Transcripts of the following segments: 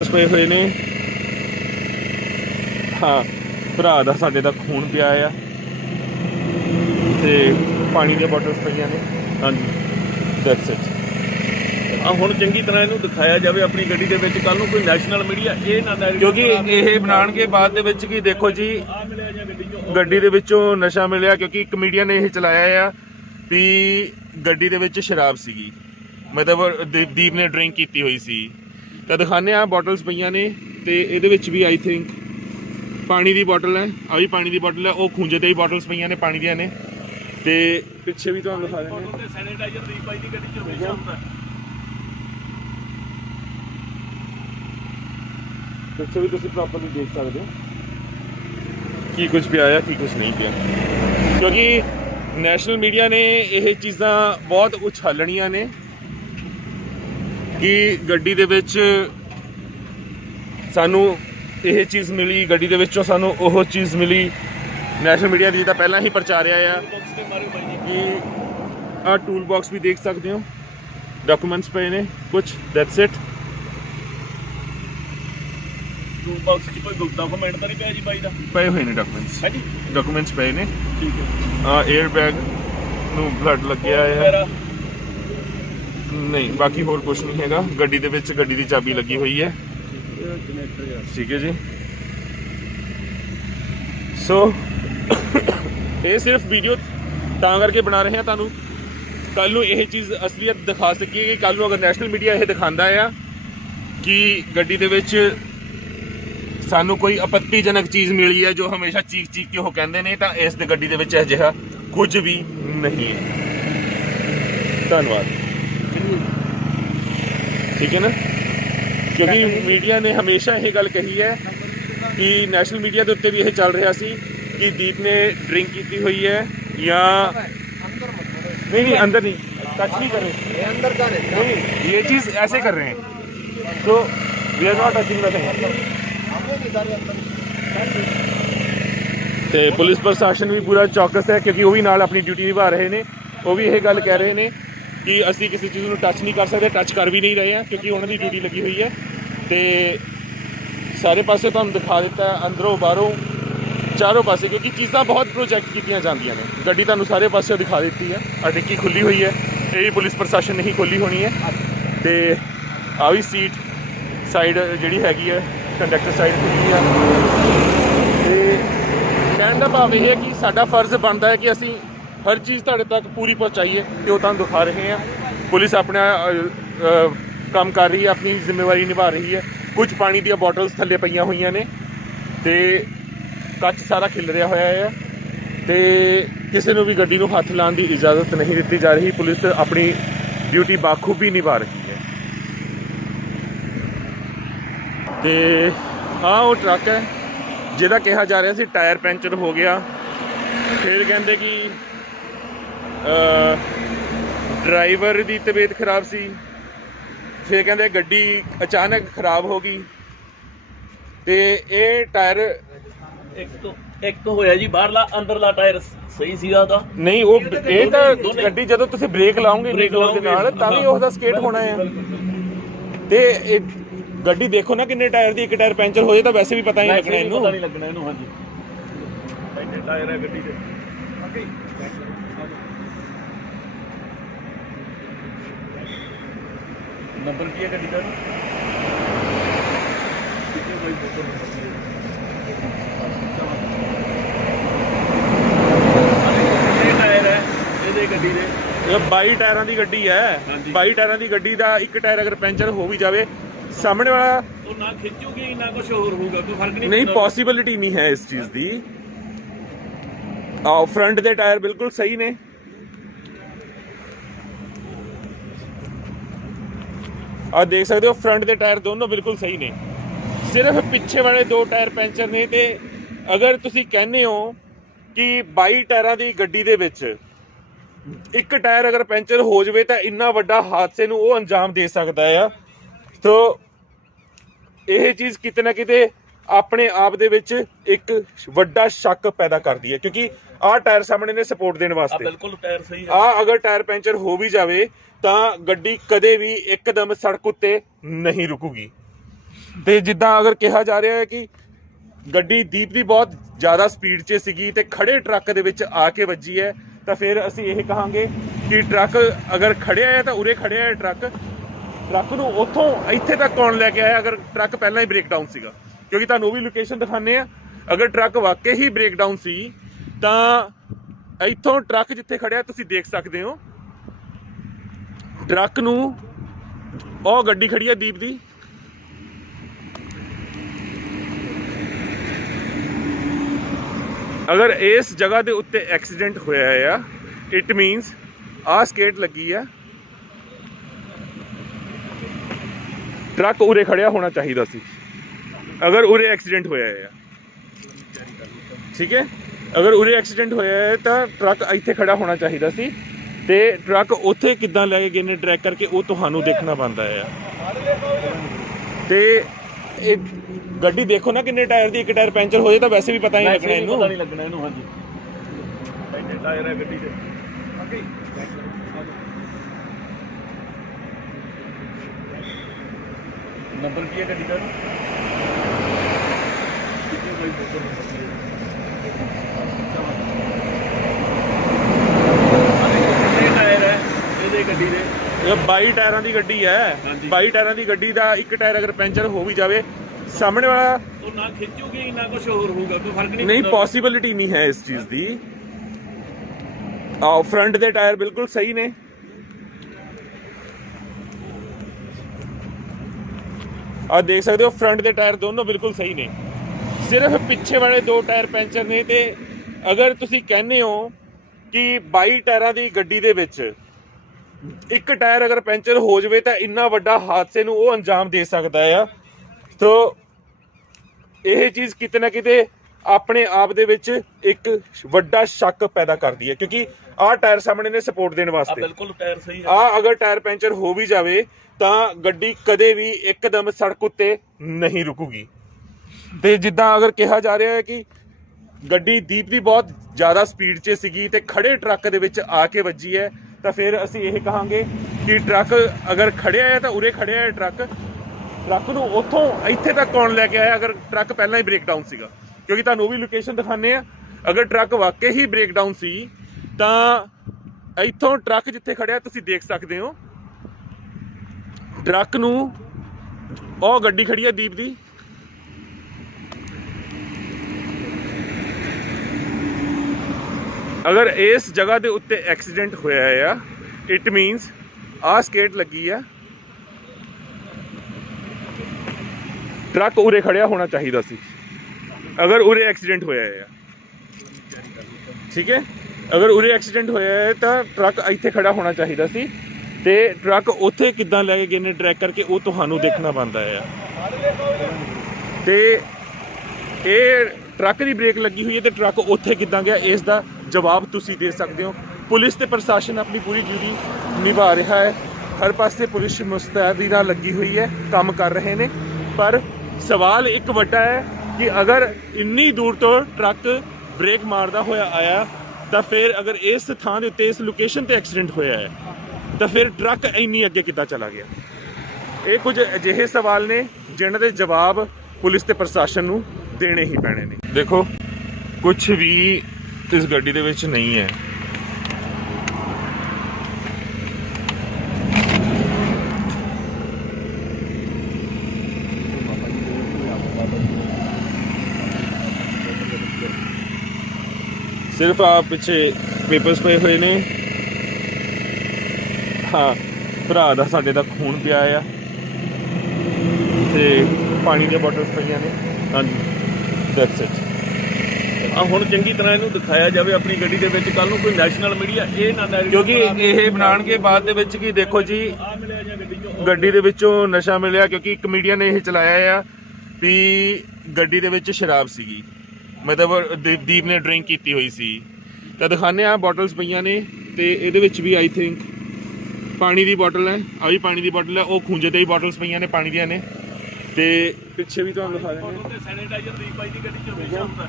ਪਏ ਹੋਏ ਨੇ। ਹਾਂ, ਭਰਾ ਦਾ ਸਾਡੇ ਦਾ ਖੂਨ ਪਿਆ ਆ ਤੇ ਪਾਣੀ ਦੀਆਂ ਬੋਟਲਸ ਪਈਆਂ ਨੇ। ਹਾਂਜੀ, ਦੈਟਸ ਇਟ। ਹੁਣ ਚੰਗੀ ਤਰ੍ਹਾਂ ਇਹਨੂੰ ਦਿਖਾਇਆ ਜਾਵੇ ਆਪਣੀ ਗੱਡੀ ਦੇ ਵਿੱਚ, ਕੱਲ ਨੂੰ ਕੋਈ ਨੈਸ਼ਨਲ ਮੀਡੀਆ ਇਹ ਨਾ ਕਿਉਂਕਿ ਇਹ ਬਣਾਉਣਗੇ ਬਾਅਦ ਦੇ ਵਿੱਚ ਕਿ ਦੇਖੋ ਜੀ ਗੱਡੀ ਦੇ ਵਿੱਚੋਂ ਨਸ਼ਾ ਮਿਲਿਆ, ਕਿਉਂਕਿ ਇੱਕ ਮੀਡੀਆ ਨੇ ਇਹ ਚਲਾਇਆ ਆ ਵੀ ਗੱਡੀ ਦੇ ਵਿੱਚ ਸ਼ਰਾਬ ਸੀਗੀ, ਮਤਲਬ ਦੀਪ ਨੇ ਡਰਿੰਕ ਕੀਤੀ ਹੋਈ ਸੀ। ਤਾਂ ਦਿਖਾਉਂਦੇ ਆ, ਬੋਟਲਸ ਪਈਆਂ ਨੇ ਤੇ ਇਹਦੇ ਵਿੱਚ ਵੀ ਆਈ ਥਿੰਕ ਪਾਣੀ ਦੀ ਬੋਟਲ ਹੈ। ਆ ਵੀ ਪਾਣੀ ਦੀ ਬੋਟਲ ਹੈ, ਉਹ ਖੂੰਜੇ ਤੇ ਹੀ ਬੋਟਲਸ ਪਈਆਂ ਨੇ ਪਾਣੀ ਦੀਆਂ ਨੇ। ਤੇ ਪਿੱਛੇ ਵੀ ਤੁਹਾਨੂੰ ਦਿਖਾ ਦਿੰਦੇ ਹਾਂ, ਸੈਨੀਟਾਈਜ਼ਰ ਦੀ ਪਾਈ ਦੀ ਗੱਡੀ 'ਚ ਹਮੇਸ਼ਾ ਹੁੰਦਾ। ਪਿੱਛੇ ਵੀ ਤੁਸੀਂ ਪ੍ਰੋਪਰਲੀ ਦੇਖ ਸਕਦੇ ਹੋ ਕੀ ਕੁਝ ਪਿਆ ਆ ਕੀ ਕੁਝ ਨਹੀਂ ਪਿਆ, ਕਿਉਂਕਿ ਨੈਸ਼ਨਲ ਮੀਡੀਆ ਨੇ ਇਹ ਚੀਜ਼ਾਂ ਬਹੁਤ ਉਛਾਲਣੀਆਂ ਨੇ ਕਿ ਗੱਡੀ ਦੇ ਵਿੱਚ ਸਾਨੂੰ ਇਹ ਚੀਜ਼ ਮਿਲੀ, ਗੱਡੀ ਦੇ ਵਿੱਚੋਂ ਸਾਨੂੰ ਉਹ ਚੀਜ਼ ਮਿਲੀ। ਨੈਸ਼ਨਲ ਮੀਡੀਆ ਦੀ ਤਾਂ ਪਹਿਲਾਂ ਹੀ ਪ੍ਰਚਾਰਿਆ ਆ ਕਿ ਆਹ ਟੂਲ ਬਾਕਸ ਵੀ ਦੇਖ ਸਕਦੇ ਹੋ, ਡਾਕੂਮੈਂਟਸ ਪਏ ਨੇ ਕੁਝ, ਦੈਟਸ ਇਟ। ਟੂਲ ਬਾਕਸ 'ਚ ਕੋਈ ਡਾਕੂਮੈਂਟ ਤਾਂ ਨਹੀਂ ਪਿਆ ਜੀ ਬਾਈ ਦਾ? ਪਏ ਹੋਏ ਨੇ ਡਾਕੂਮੈਂਟਸ। ਹੈ ਜੀ, ਡਾਕੂਮੈਂਟਸ ਪਏ ਨੇ। ਠੀਕ ਹੈ। ਆ 에ਅਰ ਬੈਗ ਨੂੰ ਬਲੱਡ ਲੱਗਿਆ ਆ, ਨਹੀਂ ਬਾਕੀ ਹੋਰ ਕੁਝ ਨਹੀਂ ਹੈਗਾ। ਗੱਡੀ ਦੇ ਵਿੱਚ ਗੱਡੀ ਦੀ ਚਾਬੀ ਲੱਗੀ ਹੋਈ ਹੈ, ਠੀਕ ਹੈ ਜੀ। ਸੋ ਇਹ ਸਿਰਫ ਵੀਡੀਓ ਤਾਂ ਕਰਕੇ ਬਣਾ ਰਹੇ ਹਾਂ ਤੁਹਾਨੂੰ ਕੱਲ ਨੂੰ ਇਹ ਚੀਜ਼ ਅਸਲੀਅਤ ਦਿਖਾ ਸਕੀਏ ਕਿ ਕੱਲ ਨੂੰ ਅਗਰ ਨੈਸ਼ਨਲ ਮੀਡੀਆ ਇਹ ਦਿਖਾਉਂਦਾ ਆ ਕਿ ਗੱਡੀ ਦੇ ਵਿੱਚ ਸਾਨੂੰ ਕੋਈ ਆਪੱਤੀਜਨਕ ਚੀਜ਼ ਮਿਲੀ ਹੈ ਜੋ ਹਮੇਸ਼ਾ ਚੀਕ ਚੀਕ ਕੇ ਉਹ ਕਹਿੰਦੇ ਨੇ, ਤਾਂ ਇਸ ਦੇ ਗੱਡੀ ਦੇ ਵਿੱਚ ਅਜਿਹਾ ਕੁਝ ਵੀ ਨਹੀਂ ਹੈ। ਧੰਨਵਾਦ, ਠੀਕ ਹੈ ਨਾ। ਕਿਉਂਕਿ ਮੀਡੀਆ ਨੇ ਹਮੇਸ਼ਾ ਇਹ ਗੱਲ ਕਹੀ ਹੈ ਕਿ ਨੈਸ਼ਨਲ ਮੀਡੀਆ ਦੇ ਉੱਤੇ ਵੀ ਇਹ ਚੱਲ ਰਿਹਾ ਸੀ ਕਿ ਦੀਪ ਨੇ ਡਰਿੰਕ ਕੀਤੀ ਹੋਈ ਹੈ ਜਾਂ नहीं अंदर नहीं, टच नहीं कर रहे, अंदर का नहीं, ये चीज ऐसे कर रहे हैं तो we are not touching nothing. ਤੇ ਪੁਲਿਸ ਪ੍ਰਸ਼ਾਸਨ ਵੀ ਪੂਰਾ ਚੌਕਸ ਹੈ ਕਿਉਂਕਿ ਉਹ ਵੀ ਨਾਲ ਆਪਣੀ ਡਿਊਟੀ ਨਿਭਾ ਰਹੇ ਨੇ। ਉਹ ਵੀ ਇਹ ਗੱਲ ਕਹਿ ਰਹੇ ਨੇ ਕਿ ਅਸੀਂ ਕਿਸੇ ਚੀਜ਼ ਨੂੰ ਟੱਚ ਨਹੀਂ ਕਰ ਸਕਦੇ, ਟੱਚ ਕਰ ਵੀ ਨਹੀਂ ਰਹੇ ਹਾਂ ਕਿਉਂਕਿ ਉਹਨਾਂ ਦੀ ਡਿਊਟੀ ਲੱਗੀ ਹੋਈ ਹੈ। ਤੇ ਸਾਰੇ ਪਾਸੇ ਤੁਹਾਨੂੰ ਦਿਖਾ ਦਿੱਤਾ, ਅੰਦਰੋਂ ਬਾਹਰੋਂ ਚਾਰੋਂ ਪਾਸੇ, ਕਿਉਂਕਿ ਚੀਜ਼ਾਂ ਬਹੁਤ ਪ੍ਰੋਜੈਕਟ ਕੀਤੀਆਂ ਜਾਂਦੀਆਂ ਨੇ। ਗੱਡੀ ਤੁਹਾਨੂੰ ਸਾਰੇ ਪਾਸੇ ਦਿਖਾ ਦਿੱਤੀ ਹੈ, ਆ ਡਿੱਕੀ ਖੁੱਲੀ ਹੋਈ ਹੈ, ਇਹ ਵੀ ਪੁਲਿਸ ਪ੍ਰਸ਼ਾਸਨ ਨੇ ਹੀ ਖੋਲ੍ਹੀ ਹੋਣੀ ਹੈ। ਤੇ ਆ ਵੀ ਸੀਟ ਸਾਈਡ ਜਿਹੜੀ ਹੈਗੀ ਹੈ ਕੰਡਕਟਰ ਸਾਈਡ ਖੁੱਲੀ ਆ। ਤੇ ਕਹਿਣ ਦਾ ਭਾਵ ਇਹ ਹੈ ਕਿ ਸਾਡਾ ਫਰਜ਼ ਬਣਦਾ ਹੈ ਕਿ ਅਸੀਂ ਹਰ ਚੀਜ਼ ਤੁਹਾਡੇ ਤੱਕ ਪੂਰੀ ਪਹੁੰਚਾਈਏ ਤੇ ਉਹ ਤੁਹਾਨੂੰ ਦਿਖਾ ਰਹੇ ਹਾਂ। ਪੁਲਿਸ ਆਪਣਾ ਕੰਮ ਕਰ ਰਹੀ ਹੈ, ਆਪਣੀ ਜ਼ਿੰਮੇਵਾਰੀ ਨਿਭਾ ਰਹੀ ਹੈ। ਕੁਝ ਪਾਣੀ ਦੀਆਂ ਬੋਟਲਸ ਥੱਲੇ ਪਈਆਂ ਹੋਈਆਂ ਨੇ ਤੇ ਕੱਚ ਸਾਰਾ ਖਿਲ ਰਿਹਾ ਹੋਇਆ ਹੈ ਤੇ ਕਿਸੇ ਨੂੰ ਵੀ ਗੱਡੀ ਨੂੰ ਹੱਥ ਲਾਉਣ ਦੀ ਇਜਾਜ਼ਤ ਨਹੀਂ ਦਿੱਤੀ ਜਾ ਰਹੀ। ਪੁਲਿਸ ਆਪਣੀ ਡਿਊਟੀ ਬਾਖੂਬੀ ਨਿਭਾ ਰਹੀ ਹੈ। ਤੇ ਆਹ ਉਹ ਟਰੱਕ ਹੈ ਜਿਹਦਾ ਕਿਹਾ ਜਾ ਰਿਹਾ ਸੀ ਟਾਇਰ ਪੈਂਚਰ ਹੋ ਗਿਆ, ਫਿਰ ਕਹਿੰਦੇ ਕਿ ਡਰਾਈਵਰ ਦੀ ਤਬੀਅਤ ਖਰਾਬ ਸੀ, ਫਿਰ ਕਹਿੰਦੇ ਗੱਡੀ ਅਚਾਨਕ ਖਰਾਬ ਹੋ ਗਈ। ਤੇ ਇਹ ਟਾਇਰ ਇੱਕ ਹੋਇਆ ਜੀ ਬਾਹਰਲਾ, ਅੰਦਰਲਾ ਟਾਇਰ ਸਹੀ ਸੀਗਾ ਉਹਦਾ ਨਹੀਂ, ਉਹ ਇਹ ਤਾਂ ਗੱਡੀ ਜਦੋਂ ਤੁਸੀਂ ਬ੍ਰੇਕ ਲਾਓਗੇ ਜ਼ੋਰ ਦੇ ਨਾਲ ਤਾਂ ਵੀ ਉਹਦਾ ਸਕੇਟ ਹੋਣਾ ਆ। ਤੇ ਇਹ ਗੱਡੀ ਦੇਖੋ ਨਾ ਕਿੰਨੇ ਟਾਇਰ ਦੀ, ਇੱਕ ਟਾਇਰ ਪੈਂਚਰ ਹੋ ਜਾਏ ਤਾਂ ਵੈਸੇ ਵੀ ਪਤਾ ਨਹੀਂ ਲੱਗਣਾ ਇਹਨੂੰ, ਪਤਾ ਨਹੀਂ ਲੱਗਣਾ ਇਹਨੂੰ। ਹਾਂਜੀ, ਇੰਨੇ ਟਾਇਰ ਹੈ ਗੱਡੀ ਦੇ। ਨੰਬਰ ਕੀ ਹੈ ਗੱਡੀ ਦਾ? ਗੱਡੀ ਦੇ 22 ਟਾਇਰਾਂ ਦੀ ਗੱਡੀ ਹੈ। 22 ਟਾਇਰਾਂ ਦੀ ਗੱਡੀ ਦਾ ਇੱਕ ਟਾਇਰ ਅਗਰ ਪੈਂਚਰ ਹੋ ਵੀ ਜਾਵੇ, ਸਾਹਮਣੇ ਵਾਲਾ ਉਹ ਨਾ ਖਿੱਚੂਗੀ ਨਾ ਕੁਝ ਹੋਰ ਹੋਊਗਾ, ਕੋਈ ਫਰਕ ਨਹੀਂ। ਨਹੀਂ, ਪੋਸੀਬਿਲਿਟੀ ਨਹੀਂ ਹੈ ਇਸ ਚੀਜ਼ ਦੀ। ਫਰੰਟ ਦੇ ਟਾਇਰ ਬਿਲਕੁਲ ਸਹੀ ਨੇ, ਆ ਦੇਖ ਸਕਦੇ ਹੋ ਫਰੰਟ ਦੇ ਟਾਇਰ ਦੋਨੋਂ ਬਿਲਕੁਲ ਸਹੀ ਨੇ, ਸਿਰਫ ਪਿੱਛੇ ਵਾਲੇ 2 ਟਾਇਰ ਪੈਂਚਰ ਨੇ। ਤੇ ਅਗਰ ਤੁਸੀਂ ਕਹਿੰਦੇ ਹੋ ਕਿ 22 ਟਾਇਰਾਂ ਦੀ ਗੱਡੀ ਦੇ ਵਿੱਚ ਇੱਕ ਟਾਇਰ ਅਗਰ ਪੈਂਚਰ ਹੋ ਜਾਵੇ ਤਾਂ ਇੰਨਾ ਵੱਡਾ ਹਾਦਸੇ ਨੂੰ ਉਹ ਅੰਜਾਮ ਦੇ ਸਕਦਾ ਆ, ਤਾਂ ਇਹ ਚੀਜ਼ ਕਿਤੇ ਨਾ ਕਿਤੇ ਆਪਣੇ ਆਪ ਦੇ ਵਿੱਚ ਇੱਕ ਵੱਡਾ ਸ਼ੱਕ ਪੈਦਾ ਕਰਦੀ ਹੈ। ਕਿਉਂਕਿ ਆਹ ਟਾਇਰ ਸਾਹਮਣੇ ਨੇ ਸਪੋਰਟ ਦੇਣ ਵਾਸਤੇ, ਬਿਲਕੁਲ ਟਾਇਰ ਸਹੀ ਹੈ। ਆਹ ਅਗਰ ਟਾਇਰ ਪੈਂਚਰ ਹੋ ਵੀ ਜਾਵੇ ਤਾਂ ਗੱਡੀ ਕਦੇ ਵੀ ਇੱਕਦਮ ਸੜਕ ਉੱਤੇ ਨਹੀਂ ਰੁਕੂਗੀ। ਤੇ ਜਿੱਦਾਂ ਅਗਰ ਕਿਹਾ ਜਾ ਰਿਹਾ ਹੈ ਕਿ ਗੱਡੀ ਦੀਪ ਦੀ ਬਹੁਤ ਜ਼ਿਆਦਾ ਸਪੀਡ 'ਚ ਸੀਗੀ ਤੇ ਖੜੇ ਟਰੱਕ ਦੇ ਵਿੱਚ ਆ ਕੇ ਵੱਜੀ ਹੈ, ਤਾਂ ਫਿਰ ਅਸੀਂ ਇਹ ਕਹਾਂਗੇ ਕਿ ਟਰੱਕ ਅਗਰ ਖੜਿਆ ਹੈ ਤਾਂ ਉਰੇ ਖੜਿਆ ਹੈ ਟਰੱਕ ਨੂੰ ਉੱਥੋਂ ਇੱਥੇ ਤੱਕ ਕੌਣ ਲੈ ਕੇ ਆਇਆ, ਅਗਰ ਟਰੱਕ ਪਹਿਲਾਂ ਹੀ ਬ੍ਰੇਕਡਾਊਨ ਸੀਗਾ। ਕਿਉਂਕਿ ਤੁਹਾਨੂੰ ਉਹ ਵੀ ਲੋਕੇਸ਼ਨ ਦਿਖਾਉਂਦੇ ਆ, ਅਗਰ ਟਰੱਕ ਵਾਕਈ ਹੀ ਬ੍ਰੇਕਡਾਊਨ ਸੀ ਤਾਂ ਇੱਥੋਂ ਟਰੱਕ ਜਿੱਥੇ ਖੜਿਆ ਤੁਸੀਂ ਦੇਖ ਸਕਦੇ ਹੋ, ਟਰੱਕ ਨੂੰ ਉਹ ਗੱਡੀ ਖੜੀ ਹੈ ਦੀਪ ਦੀ, ਅਗਰ ਇਸ ਜਗ੍ਹਾ ਦੇ ਉੱਤੇ ਐਕਸੀਡੈਂਟ ਹੋਇਆ ਆ ਇਟ ਮੀਨਸ ਆਹ ਸਕੇਟ ਲੱਗੀ ਆ, ਟਰੱਕ ਉਰੇ ਖੜਿਆ ਹੋਣਾ ਚਾਹੀਦਾ ਸੀ ਅਗਰ ਉਰੇ ਐਕਸੀਡੈਂਟ ਹੋਇਆ ਆ। ਠੀਕ ਹੈ, ਅਗਰ ਉਰੇ ਐਕਸੀਡੈਂਟ ਹੋਇਆ ਹੈ ਤਾਂ ਟਰੱਕ ਇੱਥੇ ਖੜਾ ਹੋਣਾ ਚਾਹੀਦਾ ਸੀ, ਤੇ ਟਰੱਕ ਉੱਥੇ ਕਿੱਦਾਂ ਲੈ ਕੇ ਗਏ ਨੇ ਟਰੈਕ ਕਰਕੇ ਉਹ ਤੁਹਾਨੂੰ ਦੇਖਣਾ ਬਣਦਾ ਆ। ਤੇ ਇਹ ਗੱਡੀ ਦੇਖੋ ਨਾ ਕਿੰਨੇ ਟਾਇਰ ਦੀ, ਇੱਕ ਟਾਇਰ ਪੈਂਚਰ ਹੋ ਜਾਏ ਤਾਂ ਵੈਸੇ ਵੀ ਪਤਾ ਨਹੀਂ ਲੱਗਣਾ ਇਹਨੂੰ। ਪਤਾ ਨਹੀਂ ਲੱਗਣਾ ਇਹਨੂੰ। ਹਾਂਜੀ, ਇੰਨੇ ਟਾਇਰ ਹੈ ਗੱਡੀ ਦੇ। ਨੰਬਰ ਕੀ ਹੈ ਗੱਡੀ ਦਾ? ਟਾਇਰ ਹੈ ਇਹਦੇ ਗੱਡੀ ਦੇ, ਇਹ 22 ਟਾਇਰਾਂ ਦੀ ਗੱਡੀ ਹੈ। 22 ਟਾਇਰਾਂ ਦੀ ਗੱਡੀ ਦਾ ਇੱਕ ਟਾਇਰ ਅਗਰ ਪੈਂਚਰ ਹੋ ਵੀ ਜਾਵੇ, ਸਾਹਮਣੇ ਵਾਲਾ ਉਹ ਨਾ ਖਿੱਚੂਗੀ ਨਾ ਕੁਝ ਹੋਰ ਹੋਊਗਾ, ਕੋਈ ਫਰਕ ਨਹੀਂ ਪੋਸੀਬਿਲਿਟੀ ਨਹੀਂ ਹੈ ਇਸ ਚੀਜ਼ ਦੀ। ਆਹ ਫਰੰਟ ਦੇ ਟਾਇਰ ਬਿਲਕੁਲ ਸਹੀ ਨੇ, ਆਹ ਦੇਖ ਸਕਦੇ ਹੋ ਫਰੰਟ ਦੇ ਟਾਇਰ ਦੋਨੋਂ ਬਿਲਕੁਲ ਸਹੀ ਨੇ, ਸਿਰਫ ਪਿੱਛੇ ਵਾਲੇ 2 ਟਾਇਰ ਪੈਂਚਰ ਨੇ। ਤੇ ਅਗਰ ਤੁਸੀਂ ਕਹਿੰਦੇ ਹੋ ਕਿ 22 ਟਾਇਰਾਂ ਦੀ ਗੱਡੀ ਦੇ ਵਿੱਚ ਇੱਕ ਟਾਇਰ ਅਗਰ ਪੈਂਚਰ ਹੋ ਜਾਵੇ ਤਾਂ ਇੰਨਾ ਵੱਡਾ ਹਾਦਸੇ ਨੂੰ ਉਹ ਅੰਜਾਮ ਦੇ ਸਕਦਾ ਆ, ਤੋ ਇਹ ਚੀਜ਼ ਕਿਤੇ ਨਾ ਕਿਤੇ ਆਪਣੇ ਆਪ ਦੇ ਵਿੱਚ ਇੱਕ ਵੱਡਾ ਸ਼ੱਕ ਪੈਦਾ ਕਰਦੀ ਹੈ, ਕਿਉਂਕਿ ਆਹ ਟਾਇਰ ਸਾਹਮਣੇ ਨੇ ਸਪੋਰਟ ਦੇਣ ਵਾਸਤੇ, ਬਿਲਕੁਲ ਟਾਇਰ ਸਹੀ ਹੈ। ਆਹ ਅਗਰ ਟਾਇਰ ਪੈਂਚਰ ਹੋ ਵੀ ਜਾਵੇ ਤਾਂ ਗੱਡੀ ਕਦੇ ਵੀ ਇੱਕਦਮ ਸੜਕ ਉੱਤੇ ਨਹੀਂ ਰੁਕੂਗੀ। ਤੇ ਜਿੱਦਾਂ ਅਗਰ ਕਿਹਾ ਜਾ ਰਿਹਾ ਹੈ ਕਿ ਗੱਡੀ ਦੀਪ ਦੀ ਬਹੁਤ ਜ਼ਿਆਦਾ ਸਪੀਡ 'ਚ ਸੀਗੀ ਤੇ ਖੜੇ ਟਰੱਕ ਦੇ ਵਿੱਚ ਆ ਕੇ ਵੱਜੀ ਹੈ, ਤਾਂ ਫਿਰ ਅਸੀਂ ਇਹ ਕਹਾਂਗੇ ਕਿ ਟਰੱਕ ਅਗਰ ਖੜਿਆ ਹੈ ਤਾਂ ਉਰੇ ਖੜਿਆ ਹੈ ਟਰੱਕ ਨੂੰ ਉੱਥੋਂ ਇੱਥੇ ਤੱਕ ਕੌਣ ਲੈ ਕੇ ਆਇਆ, ਅਗਰ ਟਰੱਕ ਪਹਿਲਾਂ ਹੀ ਬ੍ਰੇਕਡਾਊਨ ਸੀਗਾ। ਕਿਉਂਕਿ ਤੁਹਾਨੂੰ ਉਹ ਵੀ ਲੋਕੇਸ਼ਨ ਦਿਖਾਉਂਦੇ ਆ, ਅਗਰ ਟਰੱਕ ਵਾਕਈ ਹੀ ਬ੍ਰੇਕਡਾਊਨ ਸੀ ਤਾਂ ਇੱਥੋਂ ਟਰੱਕ ਜਿੱਥੇ ਖੜਿਆ ਤੁਸੀਂ ਦੇਖ ਸਕਦੇ ਹੋ, ਟਰੱਕ ਨੂੰ ਉਹ ਗੱਡੀ ਖੜੀ ਹੈ ਦੀਪ ਦੀ, ਅਗਰ ਇਸ ਜਗ੍ਹਾ ਦੇ ਉੱਤੇ ਐਕਸੀਡੈਂਟ ਹੋਇਆ ਆ ਇਟ ਮੀਨਸ ਆਹ ਸਕੇਟ ਲੱਗੀ ਆ, ਟਰੱਕ ਉਰੇ ਖੜਿਆ ਹੋਣਾ ਚਾਹੀਦਾ ਸੀ ਅਗਰ ਉਰੇ ਐਕਸੀਡੈਂਟ ਹੋਇਆ ਆ। ਠੀਕ ਹੈ, ਅਗਰ ਉਰੇ ਐਕਸੀਡੈਂਟ ਹੋਇਆ ਹੈ ਤਾਂ ਟਰੱਕ ਇੱਥੇ ਖੜਾ ਹੋਣਾ ਚਾਹੀਦਾ ਸੀ, ਤੇ ਟਰੱਕ ਉੱਥੇ ਕਿੱਦਾਂ ਲੈ ਕੇ ਗਏ ਨੇ ਟਰੈਕ ਕਰਕੇ ਉਹ ਤੁਹਾਨੂੰ ਦੇਖਣਾ ਬਣਦਾ ਆ। ਤੇ ਇਹ ਟਰੱਕ ਦੀ ਬ੍ਰੇਕ ਲੱਗੀ ਹੋਈ ਹੈ ਤੇ ਟਰੱਕ ਉੱਥੇ ਕਿੱਦਾਂ ਗਿਆ, ਇਸ ਦਾ ਜਵਾਬ ਤੁਸੀਂ ਦੇ ਸਕਦੇ ਹੋ। ਪੁਲਿਸ ਤੇ ਪ੍ਰਸ਼ਾਸਨ ਆਪਣੀ ਪੂਰੀ ਡਿਊਟੀ ਨਿਭਾ ਰਿਹਾ ਹੈ, ਹਰ ਪਾਸੇ ਪੁਲਿਸ ਮੁਸਤੈਦੀ ਨਾਲ ਲੱਗੀ ਹੋਈ ਹੈ, ਕੰਮ ਕਰ ਰਹੇ ਨੇ, ਪਰ ਸਵਾਲ ਇੱਕ ਵੱਡਾ ਹੈ ਕਿ ਅਗਰ ਇੰਨੀ ਦੂਰ ਤੋਂ ਟਰੱਕ ਬ੍ਰੇਕ ਮਾਰਦਾ ਹੋਇਆ ਆਇਆ ਤਾਂ ਫਿਰ ਅਗਰ ਇਸ ਥਾਂ ਦੇ ਉੱਤੇ ਇਸ ਲੋਕੇਸ਼ਨ ਤੇ ਐਕਸੀਡੈਂਟ ਹੋਇਆ ਹੈ ਤਾਂ ਫਿਰ ਟਰੱਕ ਇੰਨੀ ਅੱਗੇ ਕਿੱਦਾਂ ਚਲਾ ਗਿਆ। ਇਹ ਕੁਝ ਅਜਿਹੇ ਸਵਾਲ ਨੇ ਜਿਨ੍ਹਾਂ ਦੇ ਜਵਾਬ ਪੁਲਿਸ ਤੇ ਪ੍ਰਸ਼ਾਸਨ ਨੂੰ ਦੇਣੇ ਹੀ ਪੈਣੇ ਨੇ। ਦੇਖੋ ਕੁਝ ਵੀ ਇਸ ਗੱਡੀ ਦੇ ਵਿੱਚ ਨਹੀਂ ਹੈ, ਸਿਰਫ ਆ ਪਿੱਛੇ ਪੇਪਰਸ ਪਏ ਹੋਏ ਨੇ। ਹਾਂ, ਭਰਾ ਦਾ ਸਾਡੇ ਦਾ ਖੂਨ ਪਿਆ ਆ ਤੇ ਪਾਣੀ ਦੀਆਂ ਬੋਟਲਸ ਪਈਆਂ ਨੇ। ਹਾਂਜੀ, ਦੈਟਸ ਇਟ। ਆ ਹੁਣ ਚੰਗੀ ਤਰ੍ਹਾਂ ਇਹਨੂੰ ਦਿਖਾਇਆ ਜਾਵੇ ਆਪਣੀ ਗੱਡੀ ਦੇ ਵਿੱਚ, ਕੱਲ ਨੂੰ ਕੋਈ ਨੈਸ਼ਨਲ ਮੀਡੀਆ ਇਹ ਨਾ, ਕਿਉਂਕਿ ਇਹ ਬਣਾਉਣਗੇ ਬਾਅਦ ਦੇ ਵਿੱਚ ਕਿ ਦੇਖੋ ਜੀ ਗੱਡੀ ਦੇ ਵਿੱਚੋਂ ਨਸ਼ਾ ਮਿਲਿਆ, ਕਿਉਂਕਿ ਇੱਕ ਮੀਡੀਆ ਨੇ ਇਹ ਚਲਾਇਆ ਆ ਵੀ ਗੱਡੀ ਦੇ ਵਿੱਚ ਸ਼ਰਾਬ ਸੀਗੀ, ਮਤਲਬ ਦੀਪ ਨੇ ਡਰਿੰਕ ਕੀਤੀ ਹੋਈ ਸੀ। ਤਾਂ ਦਿਖਾਉਂਦੇ ਆ, ਬੋਟਲਸ ਪਈਆਂ ਨੇ ਤੇ ਇਹਦੇ ਵਿੱਚ ਵੀ ਆਈ ਥਿੰਕ ਪਾਣੀ ਦੀ ਬੋਟਲ ਹੈ, ਆ ਵੀ ਪਾਣੀ ਦੀ ਬੋਟਲ ਹੈ, ਉਹ ਖੂੰਜੇ ਤੇ ਹੀ ਬੋਟਲਸ ਪਈਆਂ ਨੇ ਪਾਣੀ ਦੀਆਂ ਨੇ, ਤੇ ਪਿੱਛੇ ਵੀ ਤੁਹਾਨੂੰ ਦਿਖਾ ਦਿੰਦੇ ਹਾਂ। ਸੈਨੀਟਾਈਜ਼ਰ ਦੀ ਪਾਈ ਦੀ ਗੱਡੀ 'ਚ ਹਮੇਸ਼ਾ ਹੁੰਦਾ,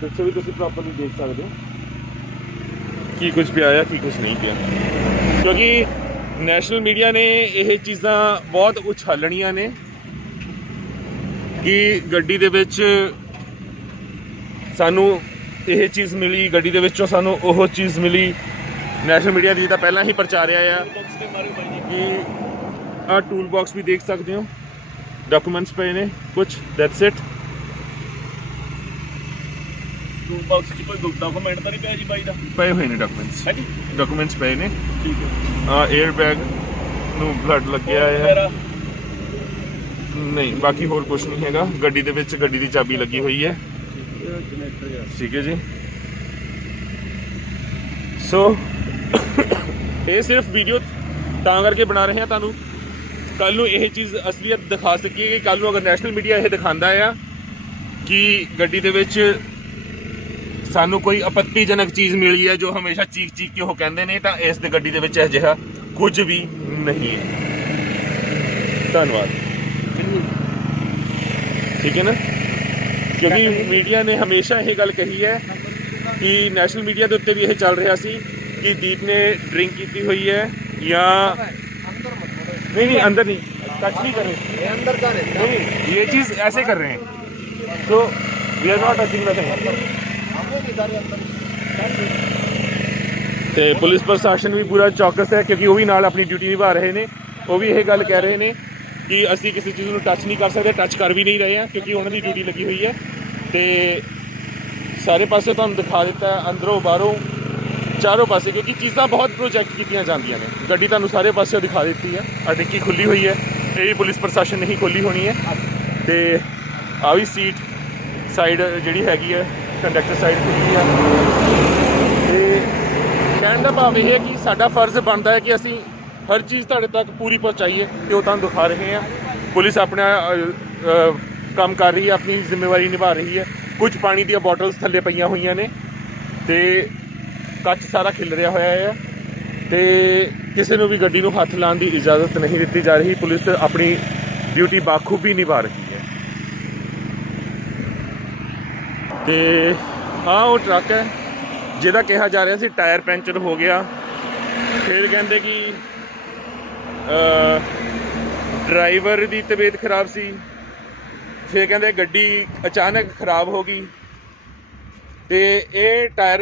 ਪਿੱਛੇ ਵੀ ਤੁਸੀਂ ਪ੍ਰੋਪਰਲੀ ਦੇਖ ਸਕਦੇ ਹੋ ਕੀ ਕੁਝ ਪਿਆ ਆ ਕੀ ਕੁਝ ਨਹੀਂ ਪਿਆ, ਕਿਉਂਕਿ ਨੈਸ਼ਨਲ ਮੀਡੀਆ ਨੇ ਇਹ ਚੀਜ਼ਾਂ ਬਹੁਤ ਉਛਾਲਣੀਆਂ ਨੇ ਕਿ ਗੱਡੀ ਦੇ ਵਿੱਚ ਸਾਨੂੰ ਇਹ ਚੀਜ਼ ਮਿਲੀ, ਗੱਡੀ ਦੇ ਵਿੱਚੋਂ ਸਾਨੂੰ ਉਹ ਚੀਜ਼ ਮਿਲੀ। ਨੈਸ਼ਨਲ ਮੀਡੀਆ ਦੀ ਤਾਂ ਪਹਿਲਾਂ ਹੀ ਪ੍ਰਚਾਰਿਆ ਆ ਕਿ ਆਹ ਟੂਲ ਬਾਕਸ ਵੀ ਦੇਖ ਸਕਦੇ ਹੋ, ਡਾਕੂਮੈਂਟਸ ਪਏ ਨੇ ਕੁਛ, ਦੈਟਸ ਇਟ। ਟੂਲ ਬਾਕਸ 'ਚ ਕੋਈ ਡਾਕੂਮੈਂਟ ਤਾਂ ਨਹੀਂ ਪਿਆ ਜੀ ਬਾਈ ਦਾ? ਪਏ ਹੋਏ ਨੇ ਡਾਕੂਮੈਂਟਸ, ਹੈ ਜੀ, ਡਾਕੂਮੈਂਟਸ ਪਏ ਨੇ। ਠੀਕ ਹੈ। ਆ 에ਅਰ ਬੈਗ ਨੂੰ ਬਲੱਡ ਲੱਗਿਆ ਹੈ, ਨਹੀਂ ਬਾਕੀ ਹੋਰ ਕੁਝ ਨਹੀਂ ਹੈਗਾ। ਗੱਡੀ ਦੇ ਵਿੱਚ ਗੱਡੀ ਦੀ ਚਾਬੀ ਲੱਗੀ ਹੋਈ ਹੈ, ਠੀਕ ਹੈ ਜੀ। ਸੋ ਇਹ ਸਿਰਫ ਵੀਡੀਓ ਤਾਂ ਕਰਕੇ ਬਣਾ ਰਹੇ ਹਾਂ ਤੁਹਾਨੂੰ ਕੱਲ ਨੂੰ ਇਹ ਚੀਜ਼ ਅਸਲੀਅਤ ਦਿਖਾ ਸਕੀਏ ਕਿ ਕੱਲ ਨੂੰ ਅਗਰ ਨੈਸ਼ਨਲ ਮੀਡੀਆ ਇਹ ਦਿਖਾਉਂਦਾ ਆ ਕਿ ਗੱਡੀ ਦੇ ਵਿੱਚ ਸਾਨੂੰ ਕੋਈ ਆਪੱਤੀਜਨਕ ਚੀਜ਼ ਮਿਲੀ ਹੈ ਜੋ ਹਮੇਸ਼ਾ ਚੀਕ ਚੀਕ ਕੇ ਉਹ ਕਹਿੰਦੇ ਨੇ, ਤਾਂ ਇਸ ਦੇ ਗੱਡੀ ਦੇ ਵਿੱਚ ਅਜਿਹਾ ਕੁਝ ਵੀ ਨਹੀਂ ਹੈ। ਧੰਨਵਾਦ, ਠੀਕ ਹੈ ਨਾ। ਕਿਉਂਕਿ ਮੀਡੀਆ ਨੇ ਹਮੇਸ਼ਾ ਇਹ ਗੱਲ ਕਹੀ ਹੈ ਕਿ ਨੈਸ਼ਨਲ ਮੀਡੀਆ ਦੇ ਉੱਤੇ ਵੀ ਇਹ ਚੱਲ ਰਿਹਾ ਸੀ कि दीप ने ड्रिंक की हुई है या नहीं, अंदर नहीं, टच नहीं कर रहे, अंदर का नहीं, ये चीज़ ऐसे कर रहे हैं, तो we are not touching nothing. ਤੇ ਪੁਲਿਸ ਪ੍ਰਸ਼ਾਸਨ ਵੀ ਪੂਰਾ ਚੌਕਸ ਹੈ ਕਿਉਂਕਿ ਉਹ ਵੀ ਨਾਲ ਆਪਣੀ ਡਿਊਟੀ ਨਿਭਾ ਰਹੇ ਨੇ। ਉਹ ਵੀ ਇਹ ਗੱਲ ਕਹਿ ਰਹੇ ਨੇ ਕਿ ਅਸੀਂ ਕਿਸੇ ਚੀਜ਼ ਨੂੰ ਟੱਚ ਨਹੀਂ ਕਰ ਸਕਦੇ, ਟੱਚ ਕਰ ਵੀ ਨਹੀਂ ਰਹੇ ਹਾਂ ਕਿਉਂਕਿ ਉਹਨਾਂ ਦੀ ਡਿਊਟੀ ਲੱਗੀ ਹੋਈ ਹੈ। ਤੇ ਸਾਰੇ ਪਾਸੇ ਤੁਹਾਨੂੰ ਦਿਖਾ ਦਿੱਤਾ ਅੰਦਰੋਂ ਬਾਹਰੋਂ ਚਾਰੋਂ ਪਾਸੇ, ਕਿਉਂਕਿ ਚੀਜ਼ਾਂ ਬਹੁਤ ਪ੍ਰੋਜੈਕਟ ਕੀਤੀਆਂ ਜਾਂਦੀਆਂ ਨੇ। ਗੱਡੀ ਤੁਹਾਨੂੰ ਸਾਰੇ ਪਾਸੇ ਦਿਖਾ ਦਿੱਤੀ ਹੈ, ਆ ਡਿੱਕੀ ਖੁੱਲੀ ਹੋਈ ਹੈ, ਇਹ ਵੀ ਪੁਲਿਸ ਪ੍ਰਸ਼ਾਸਨ ਨੇ ਹੀ ਖੋਲ੍ਹੀ ਹੋਣੀ ਹੈ। ਤੇ ਆ ਵੀ ਸੀਟ ਸਾਈਡ ਜਿਹੜੀ ਹੈਗੀ ਹੈ ਕੰਡਕਟਰ ਸਾਈਡ ਖੁੱਲੀ ਹੈ। ਤੇ ਕਹਿਣ ਦਾ ਭਾਵ ਇਹ ਹੈ ਕਿ ਸਾਡਾ ਫਰਜ਼ ਬਣਦਾ ਹੈ ਕਿ ਅਸੀਂ ਹਰ ਚੀਜ਼ ਤੁਹਾਡੇ ਤੱਕ ਪੂਰੀ ਪਹੁੰਚਾਈਏ ਤੇ ਉਹ ਤੁਹਾਨੂੰ ਦਿਖਾ ਰਹੇ ਹਾਂ। ਪੁਲਿਸ ਆਪਣਾ ਕੰਮ ਕਰ ਰਹੀ ਹੈ, ਆਪਣੀ ਜ਼ਿੰਮੇਵਾਰੀ ਨਿਭਾ ਰਹੀ ਹੈ। ਕੁਝ ਪਾਣੀ ਦੀਆਂ ਬੋਟਲਸ ਥੱਲੇ ਪਈਆਂ ਹੋਈਆਂ ਨੇ ਤੇ ਕੱਚ ਸਾਰਾ ਖਿਲ ਰਿਹਾ ਹੋਇਆ ਹੈ ਤੇ ਕਿਸੇ ਨੂੰ ਵੀ ਗੱਡੀ ਨੂੰ ਹੱਥ ਲਾਉਣ ਦੀ ਇਜਾਜ਼ਤ ਨਹੀਂ ਦਿੱਤੀ ਜਾ ਰਹੀ। ਪੁਲਿਸ ਆਪਣੀ ਡਿਊਟੀ ਬਾਖੂਬੀ ਨਿਭਾ ਰਹੀ ਹੈ। ਤੇ ਆਹ ਉਹ ਟਰੱਕ ਹੈ ਜਿਹਦਾ ਕਿਹਾ ਜਾ ਰਿਹਾ ਸੀ ਟਾਇਰ ਪੈਂਚਰ ਹੋ ਗਿਆ। ਫਿਰ ਕਹਿੰਦੇ ਕਿ ਡਰਾਈਵਰ ਦੀ ਤਬੀਅਤ ਖਰਾਬ ਸੀ। ਫਿਰ ਕਹਿੰਦੇ ਗੱਡੀ ਅਚਾਨਕ ਖਰਾਬ ਹੋ ਗਈ ਤੇ ਇਹ ਟਾਇਰ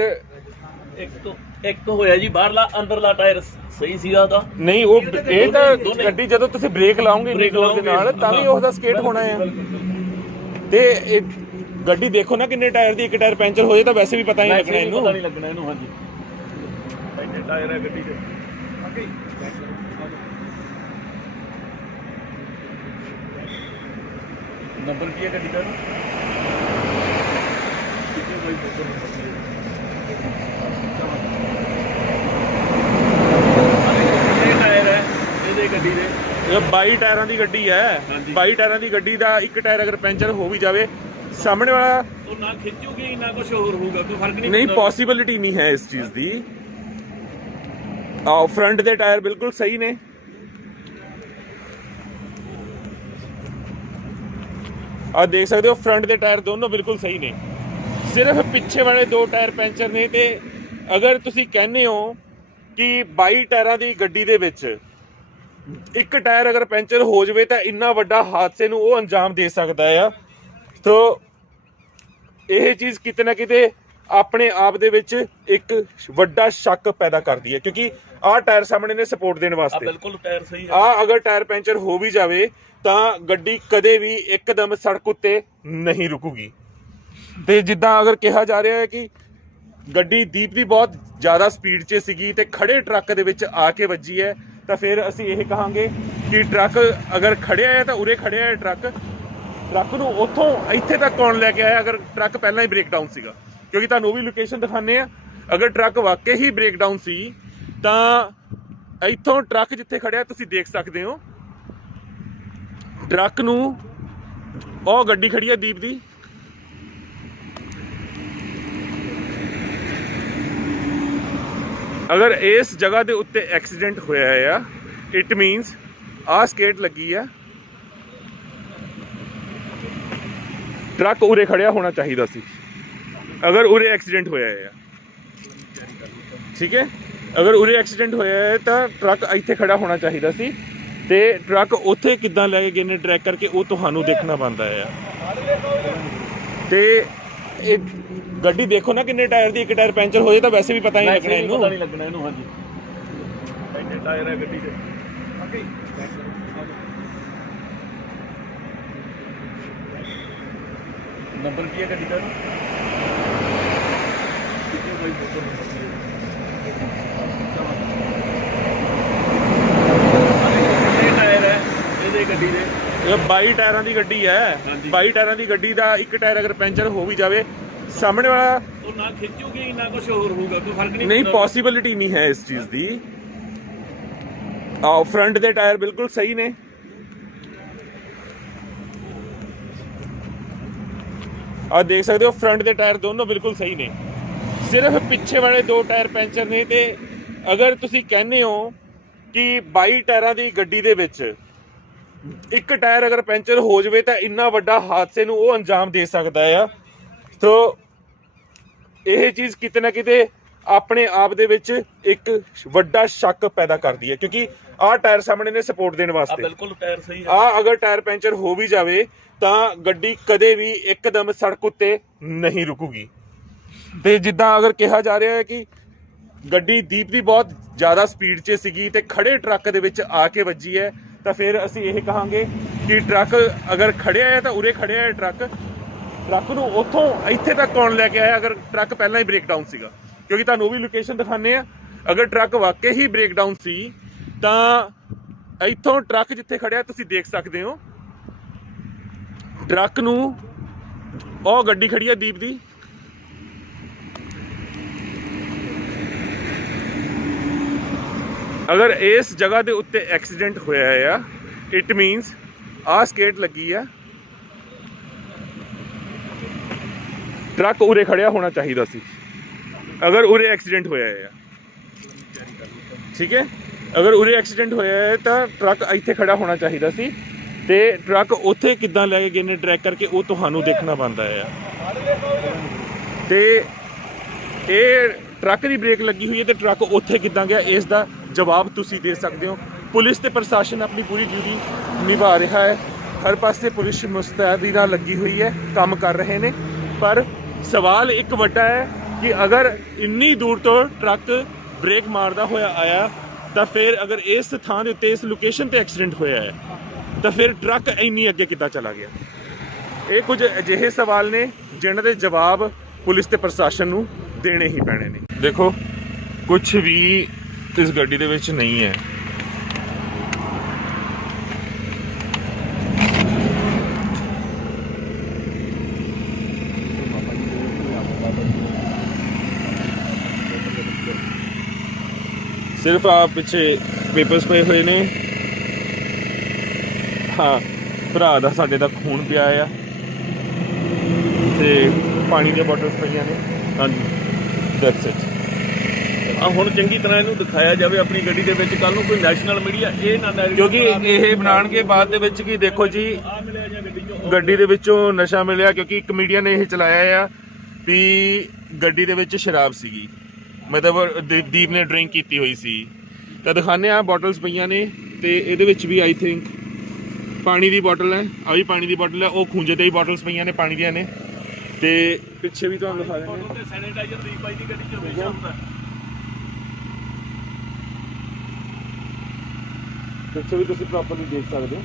ਇੱਕ ਹੋਇਆ ਜੀ, ਬਾਹਰਲਾ ਅੰਦਰਲਾ ਟਾਇਰ ਸਹੀ ਸੀਗਾ ਤਾਂ ਨਹੀਂ। ਉਹ ਇਹ ਤਾਂ ਗੱਡੀ ਜਦੋਂ ਤੁਸੀਂ ਬ੍ਰੇਕ ਲਾਓਗੇ ਨਹੀਂ ਜ਼ੋਰ ਦੇ ਨਾਲ ਤਾਂ ਵੀ ਉਹਦਾ ਸਕੇਟ ਹੋਣਾ ਆ। ਤੇ ਇਹ ਗੱਡੀ ਦੇਖੋ ਨਾ ਕਿੰਨੇ ਟਾਇਰ ਦੀ, ਇੱਕ ਟਾਇਰ ਪੈਂਚਰ ਹੋ ਜਾਏ ਤਾਂ ਵੈਸੇ ਵੀ ਪਤਾ ਨਹੀਂ ਲੱਗਣਾ ਇਹਨੂੰ, ਪਤਾ ਨਹੀਂ ਲੱਗਣਾ ਇਹਨੂੰ। ਹਾਂਜੀ, ਇੰਨੇ ਟਾਇਰ ਹੈ ਗੱਡੀ ਦੇ। ਨੰਬਰ ਕੀ ਹੈ ਗੱਡੀ ਦਾ? ਗੱਡੀ ਦੇ ਇਹ 22 ਟਾਇਰਾਂ ਦੀ ਗੱਡੀ ਹੈ। 22 ਟਾਇਰਾਂ ਦੀ ਗੱਡੀ ਦਾ ਇੱਕ ਟਾਇਰ ਅਗਰ ਪੈਂਚਰ ਹੋ ਵੀ ਜਾਵੇ, ਸਾਹਮਣੇ ਵਾਲਾ ਉਹ ਨਾ ਖਿੱਚੂਗੀ ਨਾ ਕੁਝ ਹੋਰ ਹੋਊਗਾ, ਕੋਈ ਫਰਕ ਨਹੀਂ। ਪੋਸੀਬਿਲਿਟੀ ਨਹੀਂ ਹੈ ਇਸ ਚੀਜ਼ ਦੀ। ਆਹ ਫਰੰਟ ਦੇ ਟਾਇਰ ਬਿਲਕੁਲ ਸਹੀ ਨੇ, ਆਹ ਦੇਖ ਸਕਦੇ ਹੋ ਫਰੰਟ ਦੇ ਟਾਇਰ ਦੋਨੋਂ ਬਿਲਕੁਲ ਸਹੀ ਨੇ, ਸਿਰਫ ਪਿੱਛੇ ਵਾਲੇ 2 ਟਾਇਰ ਪੈਂਚਰ ਨੇ। ਤੇ ਅਗਰ ਤੁਸੀਂ ਕਹਿੰਦੇ ਹੋ ਕਿ 22 ਟਾਇਰਾਂ ਦੀ ਗੱਡੀ ਦੇ ਵਿੱਚ ਇੱਕ ਟਾਇਰ ਅਗਰ ਪੈਂਚਰ ਹੋ ਜਾਵੇ ਤਾਂ ਇੰਨਾ ਵੱਡਾ ਹਾਦਸੇ ਨੂੰ ਉਹ ਅੰਜਾਮ ਦੇ ਸਕਦਾ ਆ, ਤਾਂ ਇਹ ਚੀਜ਼ ਕਿਤੇ ਨਾ ਕਿਤੇ ਆਪਣੇ ਆਪ ਦੇ ਵਿੱਚ ਇੱਕ ਵੱਡਾ ਸ਼ੱਕ ਪੈਦਾ ਕਰਦੀ ਹੈ। ਕਿਉਂਕਿ ਆਹ ਟਾਇਰ ਸਾਹਮਣੇ ਨੇ ਸਪੋਰਟ ਦੇਣ ਵਾਸਤੇ, ਬਿਲਕੁਲ ਟਾਇਰ ਸਹੀ ਹੈ। ਆਹ ਅਗਰ ਟਾਇਰ ਪੈਂਚਰ ਹੋ ਵੀ ਜਾਵੇ ਤਾਂ ਗੱਡੀ ਕਦੇ ਵੀ ਇੱਕਦਮ ਸੜਕ ਉੱਤੇ ਨਹੀਂ ਰੁਕੂਗੀ। ਤੇ ਜਿੱਦਾਂ ਅਗਰ ਕਿਹਾ ਜਾ ਰਿਹਾ ਹੈ ਕਿ ਗੱਡੀ ਦੀਪ ਦੀ ਬਹੁਤ ਜ਼ਿਆਦਾ ਸਪੀਡ 'ਚ ਸੀਗੀ ਤੇ ਖੜੇ ਟਰੱਕ ਦੇ ਵਿੱਚ ਆ ਕੇ ਵੱਜੀ ਹੈ, ਤਾਂ ਫਿਰ ਅਸੀਂ ਇਹ ਕਹਾਂਗੇ ਕਿ ਟਰੱਕ ਅਗਰ ਖੜਿਆ ਹੈ ਤਾਂ ਉਰੇ ਖੜਿਆ ਹੈ ਟਰੱਕ ਨੂੰ ਉੱਥੋਂ ਇੱਥੇ ਤੱਕ ਕੌਣ ਲੈ ਕੇ ਆਇਆ ਅਗਰ ਟਰੱਕ ਪਹਿਲਾਂ ਹੀ ਬ੍ਰੇਕਡਾਊਨ ਸੀਗਾ। ਕਿਉਂਕਿ ਤੁਹਾਨੂੰ ਉਹ ਵੀ ਲੋਕੇਸ਼ਨ ਦਿਖਾਉਂਦੇ ਆ, ਅਗਰ ਟਰੱਕ ਵਾਕਈ ਹੀ ਬ੍ਰੇਕਡਾਊਨ ਸੀ ਤਾਂ ਇੱਥੋਂ ਟਰੱਕ ਜਿੱਥੇ ਖੜਿਆ ਤੁਸੀਂ ਦੇਖ ਸਕਦੇ ਹੋ, ਟਰੱਕ ਨੂੰ ਉਹ ਗੱਡੀ ਖੜੀ ਹੈ ਦੀਪ ਦੀ, ਅਗਰ ਇਸ ਜਗ੍ਹਾ ਦੇ ਉੱਤੇ ਐਕਸੀਡੈਂਟ ਹੋਇਆ ਆ ਇਟ ਮੀਨਸ ਆਹ ਸਕੇਟ ਲੱਗੀ ਆ, ਟਰੱਕ ਉਰੇ ਖੜਿਆ ਹੋਣਾ ਚਾਹੀਦਾ ਸੀ ਅਗਰ ਉਰੇ ਐਕਸੀਡੈਂਟ ਹੋਇਆ ਆ। ਠੀਕ ਹੈ। ਅਗਰ ਉਰੇ ਐਕਸੀਡੈਂਟ ਹੋਇਆ ਹੈ ਤਾਂ ਟਰੱਕ ਇੱਥੇ ਖੜਾ ਹੋਣਾ ਚਾਹੀਦਾ ਸੀ ਤੇ ਟਰੱਕ ਉੱਥੇ ਕਿੱਦਾਂ ਲੈ ਕੇ ਗਏ ਨੇ ਟਰੈਕ ਕਰਕੇ ਉਹ ਤੁਹਾਨੂੰ ਦੇਖਣਾ ਬਣਦਾ ਆ। ਤੇ ਇਹ ਗੱਡੀ ਦੇਖੋ ਨਾ ਕਿੰਨੇ ਟਾਇਰ ਦੀ, ਇੱਕ ਟਾਇਰ ਪੈਂਚਰ ਹੋ ਜਾਏ ਤਾਂ ਵੈਸੇ ਵੀ ਪਤਾ ਨਹੀਂ ਲੱਗਣਾ ਇਹਨੂੰ। ਪਤਾ ਨਹੀਂ ਲੱਗਣਾ ਇਹਨੂੰ। ਹਾਂਜੀ ਇੰਨੇ ਟਾਇਰ ਹੈ ਗੱਡੀ ਦੇ। ਨੰਬਰ ਕੀ ਹੈ ਗੱਡੀ ਦਾ? ਟਾਇਰ ਹੈ ਇਹਦੇ ਗੱਡੀ ਦੇ। ਇਹ 22 ਟਾਇਰਾਂ ਦੀ ਗੱਡੀ ਹੈ। 22 ਟਾਇਰਾਂ ਦੀ ਗੱਡੀ ਦਾ ਇੱਕ ਟਾਇਰ ਅਗਰ ਪੈਂਚਰ ਹੋ ਵੀ ਜਾਵੇ ਸਾਹਮਣੇ ਵਾਲਾ ਉਹ ਨਾ ਖਿੱਚੂਗੀ ਨਾ ਕੁਝ ਹੋਰ ਹੋਊਗਾ, ਕੋਈ ਫਰਕ ਨਹੀਂ। ਪੋਸੀਬਿਲਿਟੀ ਨਹੀਂ ਹੈ ਇਸ ਚੀਜ਼ ਦੀ। ਫਰੰਟ ਦੇ ਟਾਇਰ ਬਿਲਕੁਲ ਸਹੀ ਨੇ। ਆ ਦੇਖ ਸਕਦੇ ਹੋ ਫਰੰਟ ਦੇ ਟਾਇਰ ਦੋਨੋਂ ਬਿਲਕੁਲ ਸਹੀ ਨੇ, ਸਿਰਫ ਪਿੱਛੇ ਵਾਲੇ 2 ਟਾਇਰ ਪੈਂਚਰ ਨੇ। ਤੇ ਅਗਰ ਤੁਸੀਂ ਕਹਿੰਦੇ ਹੋ ਕਿ 22 ਟਾਇਰਾਂ ਦੀ ਗੱਡੀ ਦੇ ਵਿੱਚ ਇੱਕ ਟਾਇਰ ਅਗਰ ਪੈਂਚਰ ਹੋ ਜਾਵੇ ਤਾਂ ਇੰਨਾ ਵੱਡਾ ਹਾਦਸੇ ਨੂੰ ਉਹ ਅੰਜਾਮ ਦੇ ਸਕਦਾ ਆ, ਤਾਂ ਇਹ ਚੀਜ਼ ਕਿਤੇ ਨਾ ਕਿਤੇ ਆਪਣੇ ਆਪ ਦੇ ਵਿੱਚ ਇੱਕ ਵੱਡਾ ਸ਼ੱਕ ਪੈਦਾ ਕਰਦੀ ਹੈ। ਕਿਉਂਕਿ ਆਹ ਟਾਇਰ ਸਾਹਮਣੇ ਨੇ ਸਪੋਰਟ ਦੇਣ ਵਾਸਤੇ, ਬਿਲਕੁਲ ਟਾਇਰ ਸਹੀ ਹੈ। ਅਗਰ ਟਾਇਰ ਪੈਂਚਰ ਹੋ ਵੀ ਜਾਵੇ ਤਾਂ ਗੱਡੀ ਕਦੇ ਵੀ ਇੱਕਦਮ ਸੜਕ ਉੱਤੇ ਨਹੀਂ ਰੁਕੂਗੀ। ਤੇ ਜਿੱਦਾਂ ਅਗਰ ਕਿਹਾ ਜਾ ਰਿਹਾ ਹੈ ਕਿ ਗੱਡੀ ਦੀਪ ਦੀ ਬਹੁਤ ਜ਼ਿਆਦਾ ਸਪੀਡ 'ਚ ਸੀਗੀ ਤੇ ਖੜੇ ਟਰੱਕ ਦੇ ਵਿੱਚ ਆ ਕੇ ਵੱਜੀ ਹੈ, ਤਾਂ ਫਿਰ ਅਸੀਂ ਇਹ ਕਹਾਂਗੇ ਕਿ ਟਰੱਕ ਅਗਰ ਖੜਿਆ ਹੈ ਤਾਂ ਉਰੇ ਖੜਿਆ ਹੈ ਟਰੱਕ ਨੂੰ ਉੱਥੋਂ ਇੱਥੇ ਤੱਕ ਕੌਣ ਲੈ ਕੇ ਆਇਆ ਅਗਰ ਟਰੱਕ ਪਹਿਲਾਂ ਹੀ ਬ੍ਰੇਕਡਾਊਨ ਸੀਗਾ। ਕਿਉਂਕਿ ਤੁਹਾਨੂੰ ਉਹ ਵੀ ਲੋਕੇਸ਼ਨ ਦਿਖਾਉਂਦੇ ਆ, ਅਗਰ ਟਰੱਕ ਵਾਕਈ ਹੀ ਬ੍ਰੇਕਡਾਊਨ ਸੀ ਤਾਂ ਇੱਥੋਂ ਟਰੱਕ ਜਿੱਥੇ ਖੜਿਆ ਤੁਸੀਂ ਦੇਖ ਸਕਦੇ ਹੋ ਟਰੱਕ ਨੂੰ, ਉਹ ਗੱਡੀ ਖੜੀ ਹੈ ਦੀਪ ਦੀ, ਅਗਰ ਇਸ ਜਗ੍ਹਾ ਦੇ ਉੱਤੇ ਐਕਸੀਡੈਂਟ ਹੋਇਆ ਆ ਇਟ ਮੀਨਸ ਆਹ ਸਕੇਟ ਲੱਗੀ ਆ, ਟਰੱਕ ਉਰੇ ਖੜਿਆ ਹੋਣਾ ਚਾਹੀਦਾ ਸੀ ਅਗਰ ਉਰੇ ਐਕਸੀਡੈਂਟ ਹੋਇਆ ਆ। ਠੀਕ ਹੈ, ਅਗਰ ਉਰੇ ਐਕਸੀਡੈਂਟ ਹੋਇਆ ਹੈ ਤਾਂ ਟਰੱਕ ਇੱਥੇ ਖੜਾ ਹੋਣਾ ਚਾਹੀਦਾ ਸੀ ਤੇ ਟਰੱਕ ਉੱਥੇ ਕਿੱਦਾਂ ਲੈ ਕੇ ਗਏ ਨੇ ਟਰੈਕ ਕਰਕੇ ਉਹ ਤੁਹਾਨੂੰ ਦੇਖਣਾ ਬਣਦਾ ਆ। ਤੇ ਇਹ ਟਰੱਕ ਦੀ ਬ੍ਰੇਕ ਲੱਗੀ ਹੋਈ ਹੈ ਤੇ ਟਰੱਕ ਉੱਥੇ ਕਿੱਦਾਂ ਗਿਆ, ਇਸ ਦਾ ਜਵਾਬ ਤੁਸੀਂ ਦੇ ਸਕਦੇ ਹੋ। ਪੁਲਿਸ ਤੇ ਪ੍ਰਸ਼ਾਸਨ ਆਪਣੀ ਪੂਰੀ ਡਿਊਟੀ ਨਿਭਾ ਰਿਹਾ ਹੈ, ਹਰ ਪਾਸੇ ਪੁਲਿਸ ਮੁਸਤੈਦੀ ਨਾਲ ਲੱਗੀ ਹੋਈ ਹੈ, ਕੰਮ ਕਰ ਰਹੇ ਨੇ। ਪਰ ਸਵਾਲ ਇੱਕ ਵੱਡਾ ਹੈ ਕਿ ਅਗਰ ਇੰਨੀ ਦੂਰ ਤੋਂ ਟਰੱਕ ਬ੍ਰੇਕ ਮਾਰਦਾ ਹੋਇਆ ਆਇਆ ਤਾਂ ਫਿਰ ਅਗਰ ਇਸ ਥਾਂ ਦੇ ਉੱਤੇ ਇਸ ਲੋਕੇਸ਼ਨ ਤੇ ਐਕਸੀਡੈਂਟ ਹੋਇਆ ਹੈ ਤਾਂ ਫਿਰ ਟਰੱਕ ਇੰਨੀ ਅੱਗੇ ਕਿੱਦਾਂ ਚਲਾ ਗਿਆ। ਇਹ ਕੁਝ ਅਜਿਹੇ ਸਵਾਲ ਨੇ ਜਿਨ੍ਹਾਂ ਦੇ ਜਵਾਬ ਪੁਲਿਸ ਤੇ ਪ੍ਰਸ਼ਾਸਨ ਨੂੰ ਦੇਣੇ ਹੀ ਪੈਣੇ ਨੇ। ਦੇਖੋ ਕੁਝ ਵੀ ਇਸ ਗੱਡੀ ਦੇ ਵਿੱਚ ਨਹੀਂ ਹੈ। ਸਿਰਫ ਆ ਪਿੱਛੇ ਪੇਪਰਸ ਪਏ ਹੋਏ ਨੇ। ਹਾਂ, ਭਰਾ ਦਾ ਸਾਡੇ ਦਾ ਖੂਨ ਪਿਆ ਆ ਤੇ ਪਾਣੀ ਦੀਆਂ ਬੋਟਲਸ ਪਈਆਂ ਨੇ। ਹਾਂਜੀ, ਦੈਟਸ ਇਟ। ਹੁਣ ਚੰਗੀ ਤਰ੍ਹਾਂ ਇਹਨੂੰ ਦਿਖਾਇਆ ਜਾਵੇ ਆਪਣੀ ਗੱਡੀ ਦੇ ਵਿੱਚ, ਕੱਲ ਨੂੰ ਕੋਈ ਨੈਸ਼ਨਲ ਮੀਡੀਆ ਇਹ ਨਾ, ਕਿਉਂਕਿ ਇਹ ਬਣਾਉਣਗੇ ਬਾਅਦ ਦੇ ਵਿੱਚ ਕਿ ਦੇਖੋ ਜੀ ਗੱਡੀ ਦੇ ਵਿੱਚੋਂ ਨਸ਼ਾ ਮਿਲਿਆ, ਕਿਉਂਕਿ ਇੱਕ ਮੀਡੀਆ ਨੇ ਇਹ ਚਲਾਇਆ ਆ ਵੀ ਗੱਡੀ ਦੇ ਵਿੱਚ ਸ਼ਰਾਬ ਸੀਗੀ, ਮਤਲਬ ਦੀਪ ਨੇ ਡਰਿੰਕ ਕੀਤੀ ਹੋਈ ਸੀ। ਤਾਂ ਦਿਖਾਉਂਦੇ ਆ, ਬੋਟਲਸ ਪਈਆਂ ਨੇ ਤੇ ਇਹਦੇ ਵਿੱਚ ਵੀ ਆਈ ਥਿੰਕ ਪਾਣੀ ਦੀ ਬੋਟਲ ਹੈ, ਆ ਵੀ ਪਾਣੀ ਦੀ ਬੋਟਲ ਹੈ, ਉਹ ਖੂੰਜੇ ਤੇ ਹੀ ਬੋਟਲਸ ਪਈਆਂ ਨੇ ਪਾਣੀ ਦੀਆਂ ਨੇ। ਤੇ ਪਿੱਛੇ ਵੀ ਤੁਹਾਨੂੰ ਦਿਖਾ ਦਿੰਦੇ, ਸੈਨੀਟਾਈਜ਼ਰ ਦੀਪ ਬਾਈ ਦੀ ਗੱਡੀ 'ਚ ਹਮੇਸ਼ਾ ਹੁੰਦਾ। ਪਿੱਛੇ ਵੀ ਤੁਸੀਂ ਪ੍ਰੋਪਰਲੀ ਦੇਖ ਸਕਦੇ ਹੋ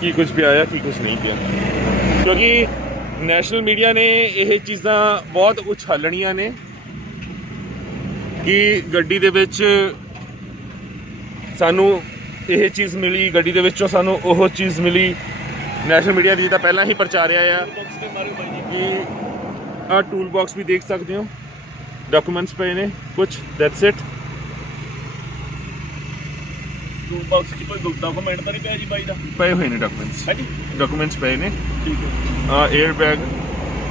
ਕੀ ਕੁਝ ਪਿਆ ਆ ਕੀ ਕੁਝ ਨਹੀਂ ਪਿਆ, ਕਿਉਂਕਿ ਨੈਸ਼ਨਲ ਮੀਡੀਆ ਨੇ ਇਹ ਚੀਜ਼ਾਂ ਬਹੁਤ ਉਛਾਲਣੀਆਂ ਨੇ ਕਿ ਗੱਡੀ ਦੇ ਵਿੱਚ ਸਾਨੂੰ ਇਹ ਚੀਜ਼ ਮਿਲੀ, ਗੱਡੀ ਦੇ ਵਿੱਚੋਂ ਸਾਨੂੰ ਉਹ ਚੀਜ਼ ਮਿਲੀ। ਨੈਸ਼ਨਲ ਮੀਡੀਆ ਦੀ ਤਾਂ ਪਹਿਲਾਂ ਹੀ ਪ੍ਰਚਾਰਿਆ ਆ ਕਿ ਆਹ ਟੂਲ ਬਾਕਸ ਵੀ ਦੇਖ ਸਕਦੇ ਹੋ, ਡਾਕੂਮੈਂਟਸ ਪਏ ਨੇ ਕੁਝ, ਦੈਟਸ ਇਟ। ਟੂਲ ਬਾਕਸ 'ਚ ਕੋਈ ਡਾਕੂਮੈਂਟ ਤਾਂ ਨਹੀਂ ਪਿਆ ਜੀ ਬਾਈ ਦਾ? ਪਏ ਹੋਏ ਨੇ ਡਾਕੂਮੈਂਟਸ, ਹਾਂਜੀ ਡਾਕੂਮੈਂਟਸ ਪਏ ਨੇ। ਠੀਕ ਹੈ। ਆ 에ਅਰ ਬੈਗ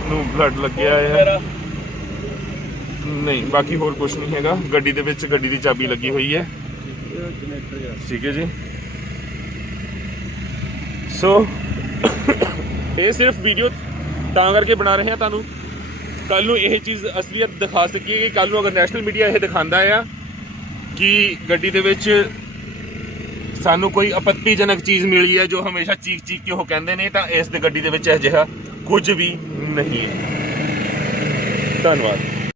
ਨੂੰ ਬਲੱਡ ਲੱਗਿਆ ਹੈ, ਨਹੀਂ ਬਾਕੀ ਹੋਰ ਕੁਝ ਨਹੀਂ ਹੈਗਾ। ਗੱਡੀ ਦੇ ਵਿੱਚ ਗੱਡੀ ਦੀ ਚਾਬੀ ਲੱਗੀ ਹੋਈ ਹੈ। ਠੀਕ ਹੈ ਜੀ। ਸੋ ਇਹ ਸਿਰਫ ਵੀਡੀਓ ਤਾਂ ਕਰਕੇ ਬਣਾ ਰਹੇ ਹਾਂ ਤੁਹਾਨੂੰ ਕੱਲ ਨੂੰ ਇਹ ਚੀਜ਼ ਅਸਲੀਅਤ ਦਿਖਾ ਸਕੀਏ ਕਿ ਕੱਲ ਨੂੰ ਅਗਰ ਨੈਸ਼ਨਲ ਮੀਡੀਆ ਇਹ ਦਿਖਾਉਂਦਾ ਆ ਕਿ ਗੱਡੀ ਦੇ ਵਿੱਚ ਸਾਨੂੰ ਕੋਈ ਆਪੱਤੀਜਨਕ ਚੀਜ਼ ਮਿਲੀ ਹੈ ਜੋ ਹਮੇਸ਼ਾ ਚੀਕ ਚੀਕ ਕੇ ਉਹ ਕਹਿੰਦੇ ਨੇ, ਤਾਂ ਇਸ ਦੇ ਗੱਡੀ ਦੇ ਵਿੱਚ ਅਜਿਹਾ ਕੁਝ ਵੀ ਨਹੀਂ ਹੈ। ਧੰਨਵਾਦ।